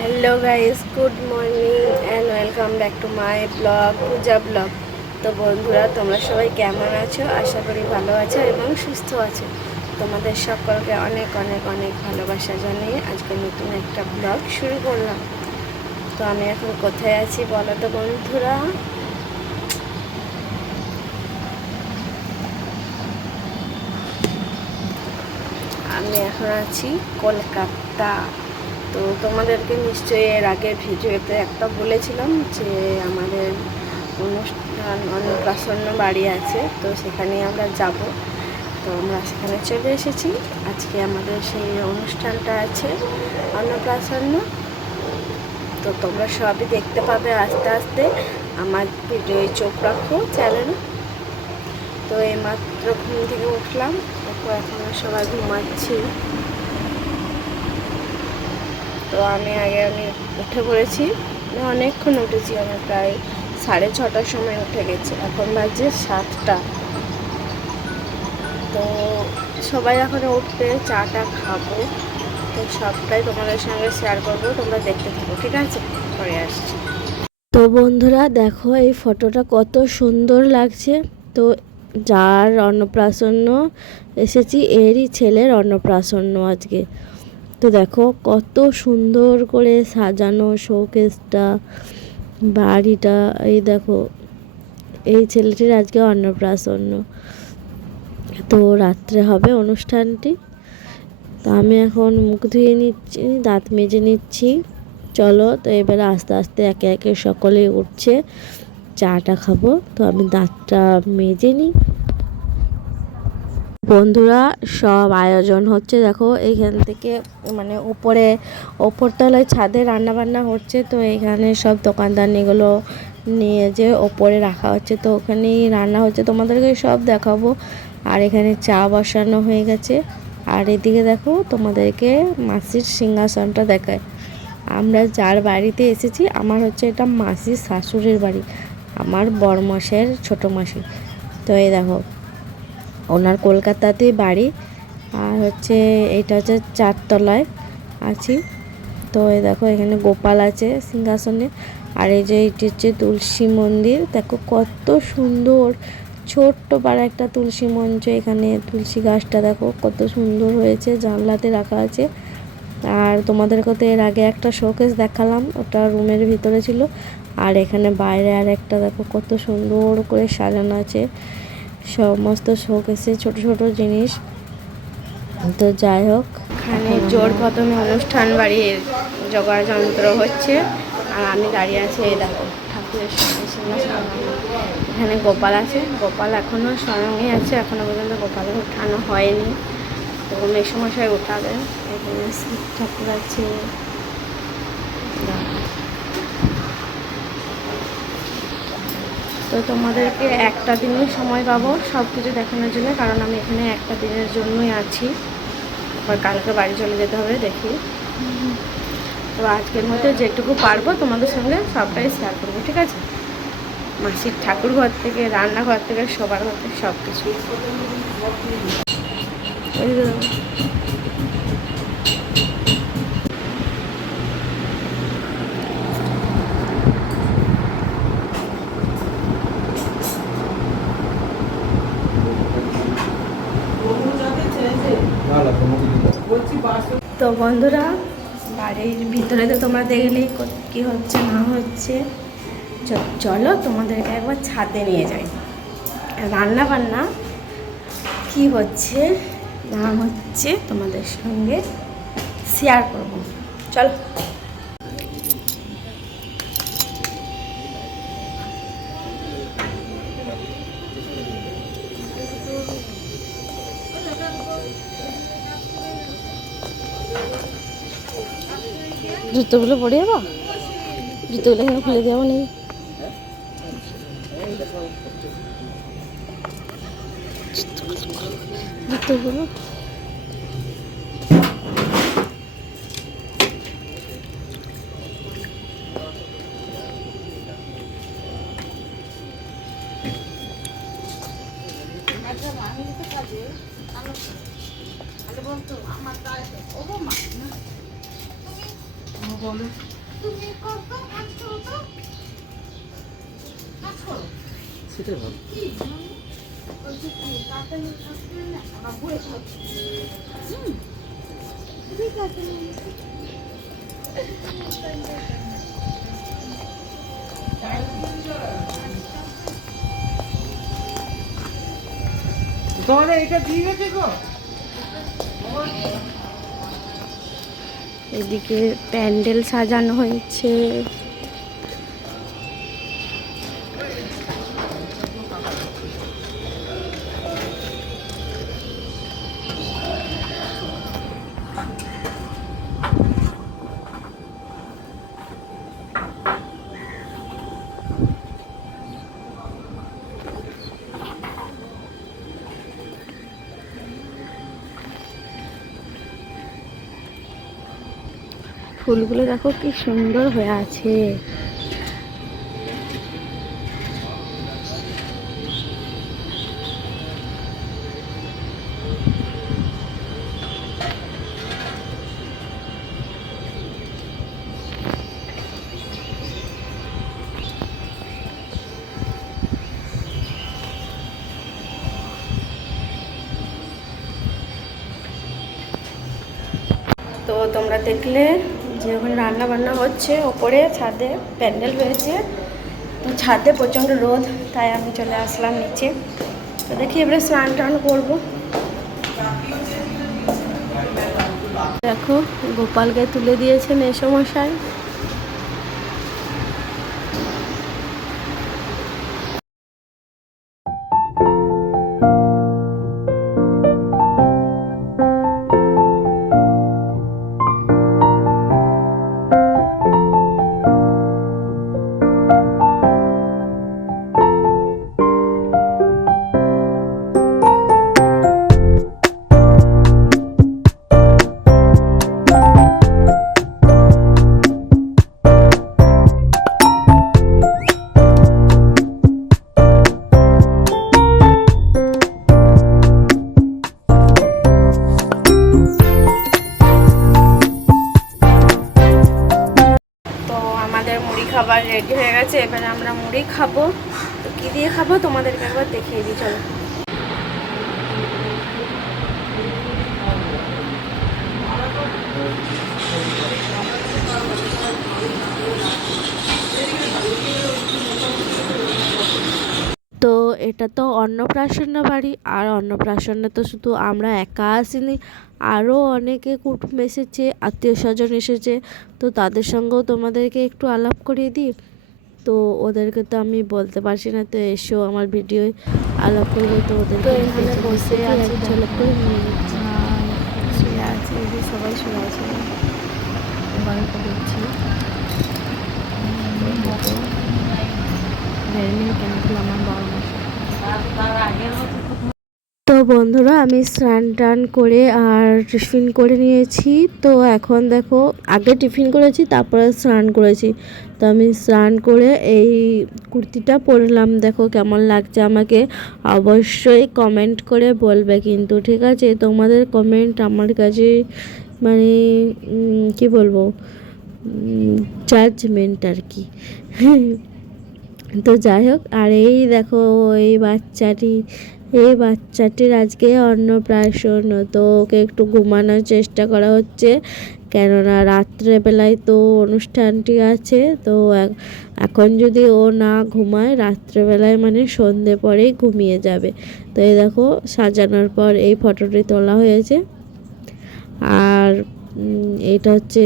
Hello guys good morning and welcome back to my blog Puja blog তো বন্ধুরা, তোমরা সবাই কেমন আছো? আশা করি ভালো আছো এবং সুস্থ আছো। তোমাদের সকলকে অনেক অনেক অনেক ভালোবাসা জানিয়ে আজকে নতুন একটা ব্লগ শুরু করলাম। তো আমি এখন কোথায় আছি বলো তো বন্ধুরা? আমি এখন আছি কলকাতা। তো তোমাদেরকে নিশ্চয়ই এর আগের ভিডিওতে একটা বলেছিলাম যে আমাদের অনুষ্ঠান অন্নপ্রাসন্ন বাড়ি আছে, তো সেখানে আমরা যাব। তো আমরা সেখানে চলে এসেছি। আজকে আমাদের সেই অনুষ্ঠানটা আছে অন্নপ্রাসন্ন তো তোমরা সবই দেখতে পাবে আস্তে আস্তে। আমার ভিডিও চোখ রাখো চ্যানেল। তো এইমাত্র ঘুম থেকে উঠলাম। এখন সবাই ঘুমাচ্ছি। তো আমি আগে আমি উঠে পড়েছি। অনেকক্ষণ উঠেছি আমি, প্রায় সাড়ে ছটার সময় উঠে গেছি। এখন বাজে সাতটা। তো সবাই এখন উঠবে, চাটা খাব। তো সবটাই তোমাদের সঙ্গে শেয়ার করব, তোমরা দেখতে থাকো, ঠিক আছে? পরে আসছি। তো বন্ধুরা, দেখো এই ফটোটা কত সুন্দর লাগছে। তো যার অন্নপ্রাশন্ন এসেছি, এরই ছেলের অন্নপ্রাশন্ন আজকে। তো দেখো কত সুন্দর করে সাজানো শোকেসটা বাড়িটা, এই দেখো, এই ছেলেটির আজকে অন্নপ্রাশন্ন তো রাত্রে হবে অনুষ্ঠানটি। তো আমি এখন মুখ ধুয়ে নিচ্ছি, দাঁত মেজে নিচ্ছি। চলো, তো এবারে আস্তে আস্তে একে একে সকলেই উঠছে, চাটা খাব। তো আমি দাঁতটা মেজে নিই। বন্ধুরা, সব আয়োজন হচ্ছে। দেখো এইখান থেকে মানে উপরে, ওপরতলায় ছাদে রান্না বান্না হচ্ছে। তো এখানে সব দোকানদানিগুলো নিয়ে যে ওপরে রাখা হচ্ছে, তো ওখানেই রান্না হচ্ছে। তোমাদেরকে সব দেখাবো। আর এখানে চা বসানো হয়ে গেছে। আর এদিকে দেখো, তোমাদেরকে মাসির সিংহাসনটা দেখায়। আমরা যার বাড়িতে এসেছি, আমার হচ্ছে এটা মাসির শাশুড়ির বাড়ি, আমার বড়মাসের ছোটো মাসি তো এই দেখো ওনার কলকাতাতেই বাড়ি। আর হচ্ছে এটা হচ্ছে চারতলায় আছি। তো এই দেখো, এখানে গোপাল আছে সিংহাসনে। আর এই যে এটি হচ্ছে তুলসী মন্দির। দেখো কত সুন্দর, ছোট্ট পাড়া একটা তুলসী মঞ্চ এখানে। তুলসী গাছটা দেখো কত সুন্দর হয়েছে, জানলাতে রাখা আছে। আর তোমাদের কথা এর আগে একটা শোকেস দেখালাম, ওটা রুমের ভিতরে ছিল। আর এখানে বাইরে আর একটা দেখো কত সুন্দর করে সাজানো আছে। সমস্ত শোকেসে ছোট ছোট জিনিস। তো যাই হোক। এখানে জোর প্রথমে অনুষ্ঠান বাড়ির জোগাড় যন্ত্র হচ্ছে। আর আমি দাঁড়িয়ে আছি, এই দেখো, ঠাকুরের এখানে গোপাল আছে। গোপাল এখনও স্বয়ংই আছে এখনও পর্যন্ত গোপালের উঠানো হয়নি। তো মেসমশাই উঠাবেন এখানে ঠাকুর আছে দেখো। তো তোমাদেরকে একটা দিনই সময় পাবো সব কিছু দেখানোর জন্য, কারণ আমি এখানে একটা দিনের জন্যই আছি। আবার কালকে বাড়ি চলে যেতে হবে, দেখি। তো আজকের মধ্যে যেটুকু পারব তোমাদের সঙ্গে সবটাই শেয়ার করব, ঠিক আছে? মাসির ঠাকুর ঘর থেকে, রান্নাঘর থেকে সবার ঘর থেকে সব কিছু ওই যে তো বন্ধুরা, বাড়ির ভিতরে তো তোমরা দেখলেই কী হচ্ছে, না হচ্ছে। চলো তোমাদেরকে একবার ছাদে নিয়ে যাই। রান্না বান্না কি হচ্ছে, না হচ্ছে তোমাদের সঙ্গে শেয়ার করব। চলো। জুতোগুলো পরে যাব জুতোগুলো এখানে খুলে দেওয়া নেই জুতোগুলো। বলো। সেটাই ভালো। তাহলে এটা দিয়ে গেছে গো। এদিকে প্যান্ডেল সাজানো হয়েছে। ফুলগুলো দেখো কি সুন্দর হয়ে আছে। তো তোমরা দেখলে যে ওখানে রান্না বান্না হচ্ছে, ওপরে ছাদে প্যান্ডেল হয়েছে তো ছাদে প্রচণ্ড রোদ, তাই আমি চলে আসলাম নিচে। তো দেখি এবারে স্নান টান করব। দেখো, গোপালকে তুলে দিয়েছেন এসমশাই খাবার রেডি হয়ে গেছে, এবার আমরা মুড়ি খাব। তো কী দিয়ে খাব? তোমাদেরকে একবার দেখিয়ে দিই, চলো তো এটা তো অন্নপ্রাশন বাড়ি আর অন্নপ্রাশনে তো শুধু আমরা একা আসিনি আরও অনেকে কুটুম এসেছে আত্মীয় স্বজন এসেছে তো তাদের সঙ্গেও তোমাদেরকে একটু আলাপ করিয়ে দিই। তো ওদেরকে তো আমি বলতে পারছি না তো এসেও আমার ভিডিও আলাপ করব তো ওদের তো এখানে বসে আছে? ঝলক করে নিয়ে শুয়ে আছে যে সবাই শুয়ে আছে। গল্প করছি আমার তো বন্ধুরা, আমি স্নান টান করে আর টিফিন করে নিয়েছি। তো এখন দেখো, আগে টিফিন করেছি, তারপরে স্নান করেছি। তো আমি স্নান করে এই কুর্তিটা পরলাম। দেখো কেমন লাগছে আমাকে। অবশ্যই কমেন্ট করে বলবে কিন্তু, ঠিক আছে? তোমাদের কমেন্ট আমার কাছে মানে কি বলব? জাজমেন্ট আর কি। তো যাই হোক, আর এই দেখো এই বাচ্চাটি, এই বাচ্চাটির আজকে অন্নপ্রাশন, তো ওকে একটু ঘুমানোর চেষ্টা করা হচ্ছে। কেননা রাত্রেবেলায় তো অনুষ্ঠানটি আছে, তো এখন যদি ও না ঘুমায়, রাত্রেবেলায় মানে সন্ধে পরেই ঘুমিয়ে যাবে। তো এই দেখো, সাজানোর পর এই ফটোটি তোলা হয়েছে। আর এটা হচ্ছে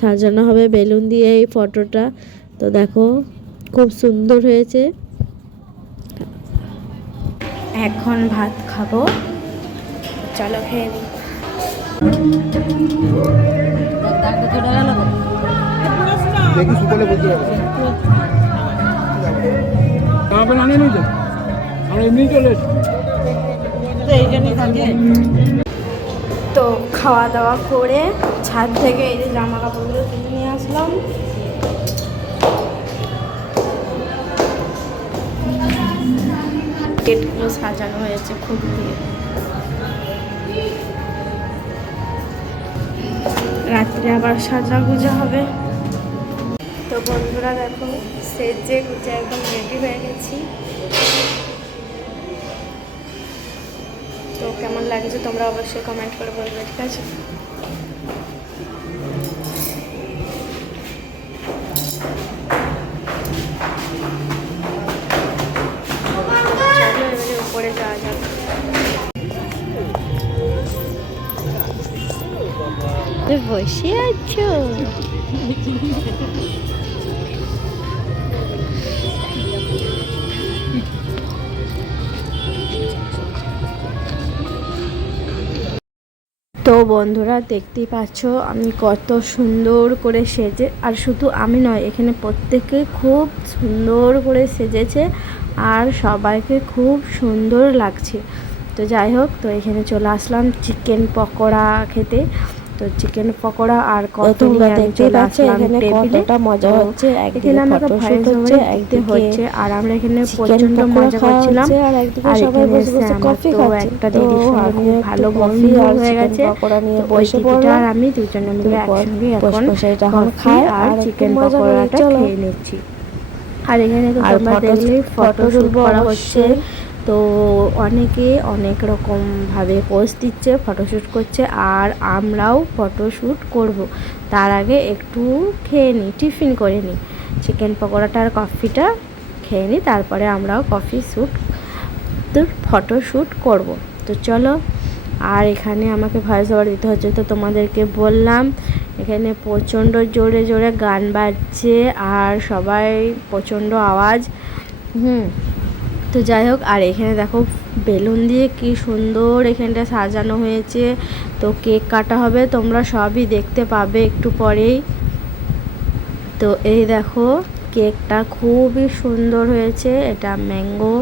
সাজানো হবে বেলুন দিয়ে এই ফটোটা। তো দেখো খুব সুন্দর হয়েছে। এখন ভাত খাব। চলো খেয়ে নিই দেখি বলতে পারবে এমনি চলে তো খাওয়া দাওয়া করে ছাদ থেকে এই যে জামা কাপড়গুলো তুলে নিয়ে আসলাম। গেটগুলো সাজানো হয়েছে খুব দিয়ে রাত্রে আবার সাজা গুজা হবে। তো বন্ধুরা দেখো, সেজে গুজে একদম রেডি হয়ে গেছি। তো কেমন লাগছে তোমরা অবশ্যই কমেন্ট করে বলবে, ঠিক আছে? উপরে যাওয়া যাক বসে আছো? তো বন্ধুরা দেখতেই পাচ্ছ আমি কত সুন্দর করে সেজে আর শুধু আমি নয় এখানে প্রত্যেকে খুব সুন্দর করে সেজেছে। আর সবাইকে খুব সুন্দর লাগছে। তো যাই হোক তো এখানে চলে আসলাম চিকেন পকোড়া খেতে। তো চিকেন পকোড়া আর কত তোমরা পাচ্ছ এখানে কতটা মজা হচ্ছে একদিকে এখানে আমাকে ভয়েস হচ্ছে, একদিকে হচ্ছে আর আমরা এখানে প্রচণ্ড মজা করছিলাম। আর একদিকে সবাই বসে বসে কফি খাচ্ছে। একটা আমি ভালো বন্ধু হয়ে গেছে। পকোড়া নিয়ে বসে পড়লাম। আর আমি দুজনে মিলে একসঙ্গে এখন বসে এটা খাই আর চিকেন পকোড়াটা খেয়ে নিচ্ছি। আর এখানে তো তোমরা photo- ফটো শুট করা হচ্ছে। তো অনেকে অনেক রকম ভাবে পোস্ট দিচ্ছে ফটোশ্যুট করছে আর আমরাও ফটোশ্যুট করব। তার আগে একটু খেয়ে নিই টিফিন করে নিই চিকেন পকোড়াটা আর কফিটা খেয়ে নিই তারপরে আমরাও কফি শ্যুট তো ফটোশ্যুট করব। তো চলো আর এখানে আমাকে ভয়েস ওভার দিতে হচ্ছে তো তোমাদেরকে বললাম এখানে প্রচণ্ড জোরে জোরে গান বাজছে আর সবাই প্রচণ্ড আওয়াজ। হুম, তো যাই হোক, আর এখানে দেখো বেলুন দিয়ে কি সুন্দর এখানটা সাজানো হয়েছে। তো কেক কাটা হবে, তোমরা সবই দেখতে পাবে একটু পরেই। তো এই দেখো, কেকটা খুবই সুন্দর হয়েছে, এটা ম্যাঙ্গো।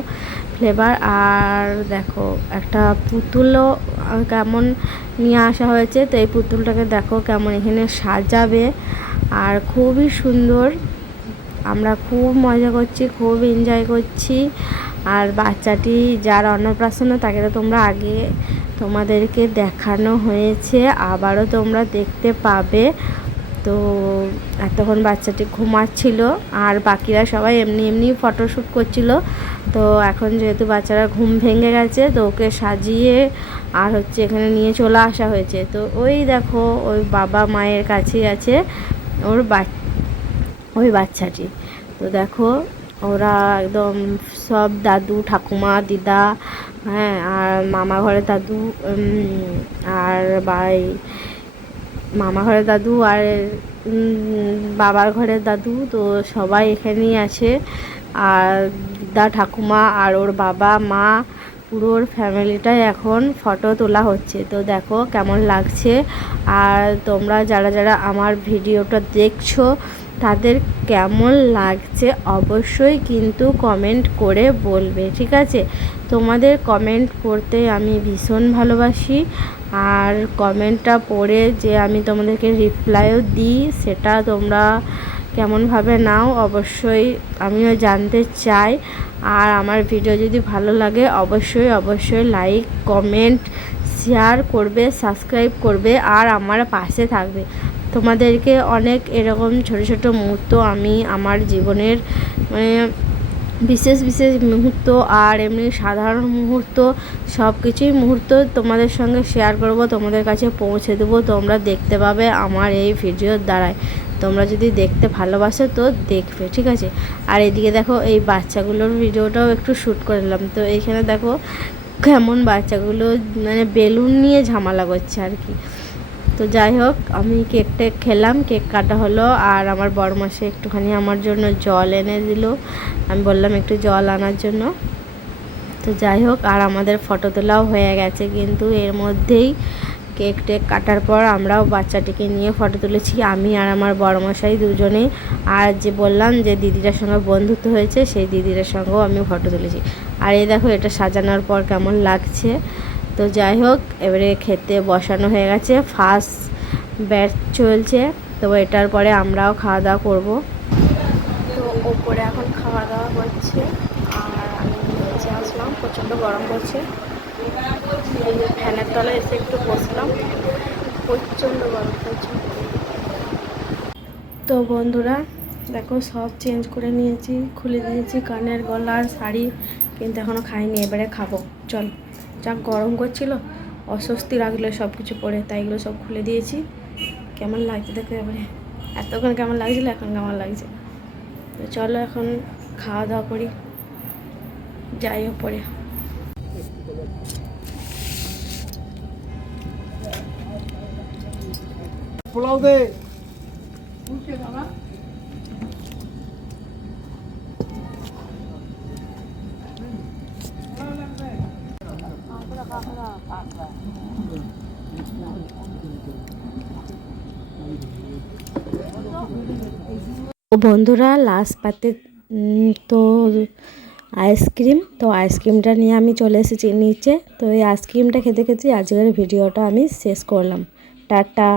ফ্লেভার। আর দেখো, একটা পুতুলও কেমন নিয়ে আসা হয়েছে। তো এই পুতুলটাকে দেখো কেমন এখানে সাজাবে। আর খুবই সুন্দর। আমরা খুব মজা করছি, খুব এনজয় করছি। আর বাচ্চাটি যার অন্নপ্রাশন, তাকে তো তোমরা আগে তোমাদেরকে দেখানো হয়েছে। আবারও তোমরা দেখতে পাবে। তো এতক্ষণ বাচ্চাটি ঘুমাচ্ছিল। আর বাকিরা সবাই এমনি এমনি ফটোশ্যুট করছিল। তো এখন যেহেতু বাচ্চারা ঘুম ভেঙে গেছে, তো ওকে সাজিয়ে আর হচ্ছে এখানে নিয়ে চলে আসা হয়েছে। তো ওই দেখো, ওই বাবা মায়ের কাছেই আছে ওর বাচ্চা ওই বাচ্চাটি। তো দেখো, ওরা একদম সব দাদু, ঠাকুমা, দিদা হ্যাঁ আর মামা ঘরের দাদু আর ভাই মামা ঘরের দাদু আর বাবার ঘরের দাদু, তো সবাই এখানেই আছে। আর দিদা ঠাকুমা আর ওর বাবা, মা, পুরো ওর ফ্যামিলিটাই এখন ফটো তোলা হচ্ছে। তো দেখো কেমন লাগছে। আর তোমরা যারা যারা আমার ভিডিওটা দেখছ, তাদের কেমন লাগছে অবশ্যই কিন্তু কমেন্ট করে বলবে, ঠিক আছে? তোমাদের কমেন্ট করতে আমি ভীষণ ভালোবাসি। আর কমেন্টটা পড়ে যে আমি তোমাদেরকে রিপ্লাইও দিই, সেটা তোমরা কেমনভাবে নাও, অবশ্যই আমিও জানতে চাই। আর আমার ভিডিও যদি ভালো লাগে, অবশ্যই অবশ্যই লাইক, কমেন্ট, শেয়ার করবে, সাবস্ক্রাইব করবে, আর আমার পাশে থাকবে। তোমাদেরকে অনেক এরকম ছোট ছোট মুহূর্ত আমি আমার জীবনের মানে বিশেষ বিশেষ মুহূর্ত আর এমনি সাধারণ মুহূর্ত সব কিছুই মুহূর্ত তোমাদের সঙ্গে শেয়ার করব, তোমাদের কাছে পৌঁছে দেবো, তোমরা দেখতে পাবে আমার এই ভিডিওর দ্বারাই তোমরা যদি দেখতে ভালোবাসো তো দেখবে, ঠিক আছে? আর এদিকে দেখো এই বাচ্চাগুলোর ভিডিওটাও একটু শ্যুট করে নিলাম। তো এইখানে দেখো কেমন বাচ্চাগুলো মানে বেলুন নিয়ে ঝামেলা করছে আর কি। তো যাই হোক, আমি কেক টেক খেলাম, কেক কাটা হলো, আর আমার বড় মাসে একটুখানি আমার জন্য জল এনে দিল। আমি বললাম একটু জল আনার জন্য। তো যাই হোক, আর আমাদের ফটো তোলাও হয়ে গেছে, কিন্তু এর মধ্যেই কেক টেক কাটার পর আমরাও বাচ্চাটিকে নিয়ে ফটো তুলেছি, আমি আর আমার বড় মশাই দুজনেই। আর যে বললাম যে দিদিটার সঙ্গে বন্ধুত্ব হয়েছে, সেই দিদিটার সঙ্গেও আমি ফটো তুলেছি। আর এই দেখো, এটা সাজানোর পর কেমন লাগছে। তো যাই হোক, এবারে খেতে বসানো হয়ে গেছে, ফার্স্ট ব্যাচ চলছে। তো এটার পরে আমরাও খাওয়া দাওয়া করব। তো ওপরে এখন খাওয়া দাওয়া হচ্ছে, আর আমি নিচে আসলাম, প্রচণ্ড গরম পড়ছে। ফ্যানের তলায় এসে একটু বসলাম। প্রচণ্ড গরম পড়ছে তো বন্ধুরা, দেখো সব চেঞ্জ করে নিয়েছি, খুলে দিয়েছি কানের গলার শাড়ি, কিন্তু এখনও খাইনি, এবারে খাব। চল, যা গরম করছিল, অস্বস্তি লাগল সব কিছু পরে, তাই এগুলো সব খুলে দিয়েছি। কেমন লাগছে দেখো এবারে? এতক্ষণ কেমন লাগছিল, এখন কেমন লাগছে? তো চলো এখন খাওয়া দাওয়া করি। যাই ওপরে পোলাও দে। ও বন্ধুরা লাস্ট পাতে তো আইসক্রিম তো আইসক্রিমটা নিয়ে আমি চলে এসেছি নিচে। তো এই আইসক্রিমটা খেতে খেতে আজকের ভিডিওটা আমি শেষ করলাম। টাটা।